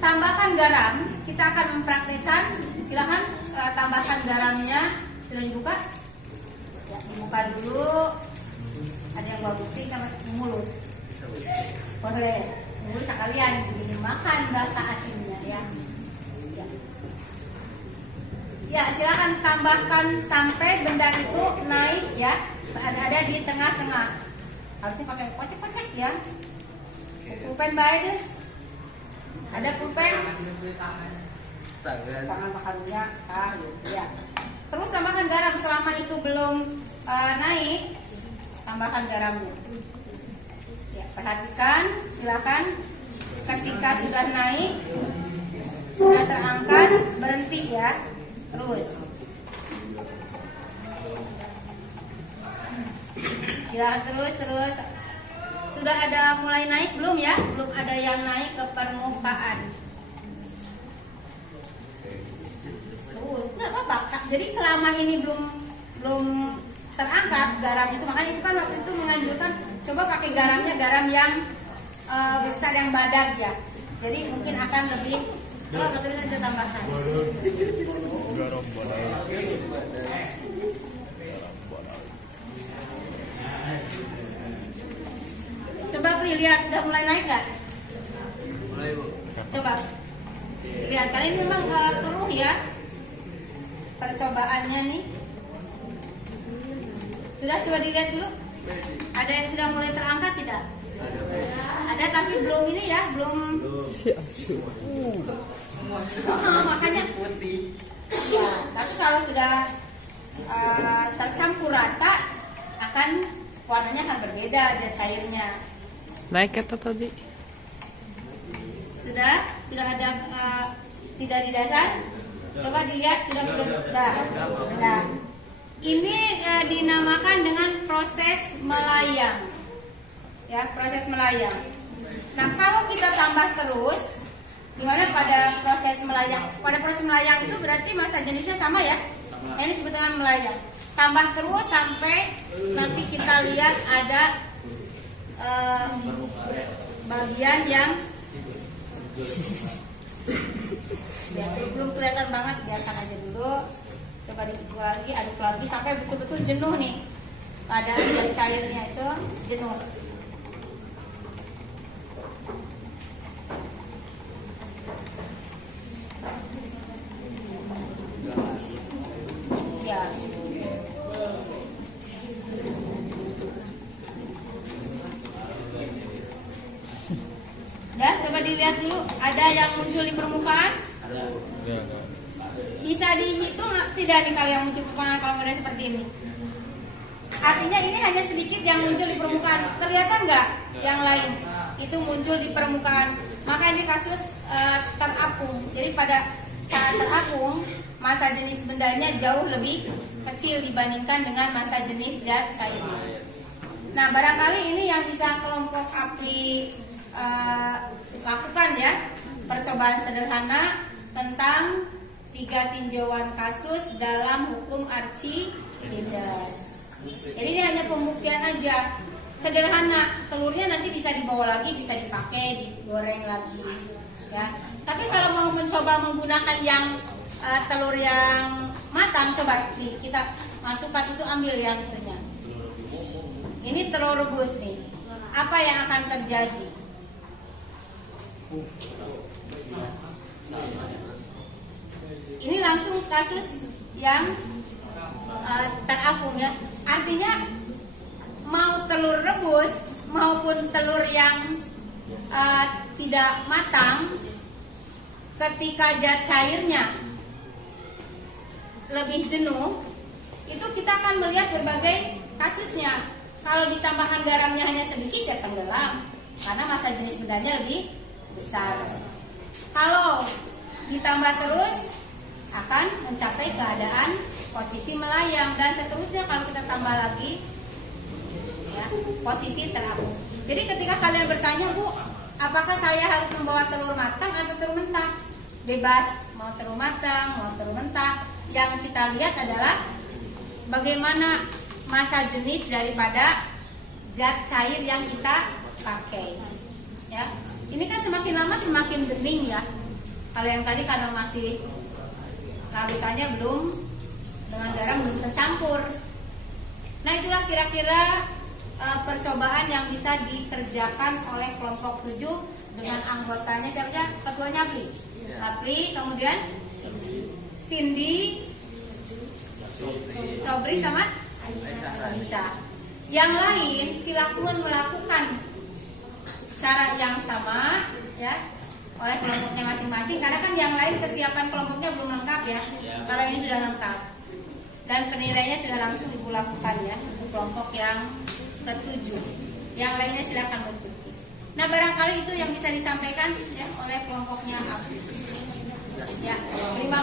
tambahkan garam. Kita akan mempraktikkan. Silakan tambahkan garamnya. Sudah dibuka? Ya, dibuka dulu. Ada yang bawa bukti sama mulut. Boleh. Mulut sekalian dimakan rasa asinnya ya. Ya, silakan tambahkan sampai benda itu naik ya. Ada di tengah-tengah. Harusnya pakai kocek-kocek ya. Pulpen baik deh. Ada pulpen? Tangan makannya. Ya. Terus tambahkan garam selama itu belum naik. Tambahkan garamnya. Ya, perhatikan, silakan. Ketika sudah naik, sudah terangkat, berhenti ya. Terus. Silakan terus. Sudah ada mulai naik belum ya? Belum ada yang naik ke permukaan. Terus, nggak apa-apa. Jadi selama ini belum terangkat garam itu, makanya itu kan waktu itu menganjurkan coba pakai garam yang besar, yang badak ya. Jadi mungkin akan lebih. Oh, betul saja tambahkan. Garam badak. Coba Pri, lihat udah mulai naik nggak? Mulai, Bu. Coba lihat, kali ini memang keruh ya percobaannya nih. Sudah, coba dilihat dulu. Ada yang sudah mulai terangkat tidak? Ada tapi belum ini ya, belum. Makanya Putih. ya, tapi kalau sudah tercampur rata akan warnanya akan berbeda zat cairnya. Naik kata tadi. Sudah ada tidak di dasar? Coba dilihat sudah belum? Sudah. Ini dinamakan dengan proses melayang. Ya, proses melayang. Nah, kalau kita tambah terus, gimana pada proses melayang? Pada proses melayang itu berarti massa jenisnya sama ya? Ini disebut dengan melayang. Tambah terus sampai nanti kita lihat ada bagian yang ya, belum kelihatan banget, biarkan aja dulu. Coba diaduk lagi sampai betul-betul jenuh nih. Pada zat cairnya itu jenuh. Ya. Udah, coba dilihat dulu. Ada yang muncul di permukaan? Bisa dihitung tidak nih kalau yang muncul di permukaan kalau model seperti ini? Artinya ini hanya sedikit yang muncul di permukaan. Kelihatan nggak yang lain? Itu muncul di permukaan. Maka ini kasus terapung. Jadi pada saat terapung, massa jenis bendanya jauh lebih kecil dibandingkan dengan massa jenis zat cairnya. Nah, barangkali ini yang bisa kelompok APRI lakukan ya, percobaan sederhana tentang 3 tinjauan kasus dalam hukum Archimedes. Jadi ini hanya pembuktian aja, sederhana. Telurnya nanti bisa dibawa lagi, bisa dipakai, digoreng lagi ya. Tapi kalau mau mencoba menggunakan yang telur yang matang, coba nih kita masukkan itu, ambil yang itunya. Ini telur rebus nih. Apa yang akan terjadi? Ini langsung kasus yang terapung ya. Artinya mau telur rebus maupun telur yang tidak matang, ketika zat cairnya lebih jenuh, itu kita akan melihat berbagai kasusnya. Kalau ditambahkan garamnya hanya sedikit ya tenggelam, karena massa jenis bendanya lebih besar. Kalau ditambah terus akan mencapai keadaan posisi melayang, dan seterusnya kalau kita tambah lagi ya, posisi terapung. Jadi ketika kalian bertanya, Bu, apakah saya harus membawa telur matang atau telur mentah? Bebas, mau telur matang, mau telur mentah. Yang kita lihat adalah bagaimana massa jenis daripada zat cair yang kita pakai. Ya, ini kan semakin lama semakin bening ya. Kalau yang tadi karena masih larutannya belum dengan garam belum tercampur. Nah, itulah kira-kira percobaan yang bisa dikerjakan oleh kelompok 7 dengan anggotanya siapa aja? Ketuanya Apli. Apli, kemudian Cindy, Sobri sama Aisyah. Yang lain silakan melakukan cara yang sama ya oleh kelompoknya masing-masing, karena kan yang lain kesiapan kelompoknya belum lengkap ya. Kalau ini sudah lengkap dan penilaiannya sudah langsung dilakukan ya untuk kelompok yang ke-7. Yang lainnya silakan mengikuti. Nah, barangkali itu yang bisa disampaikan ya oleh kelompoknya Apli. Ya, terima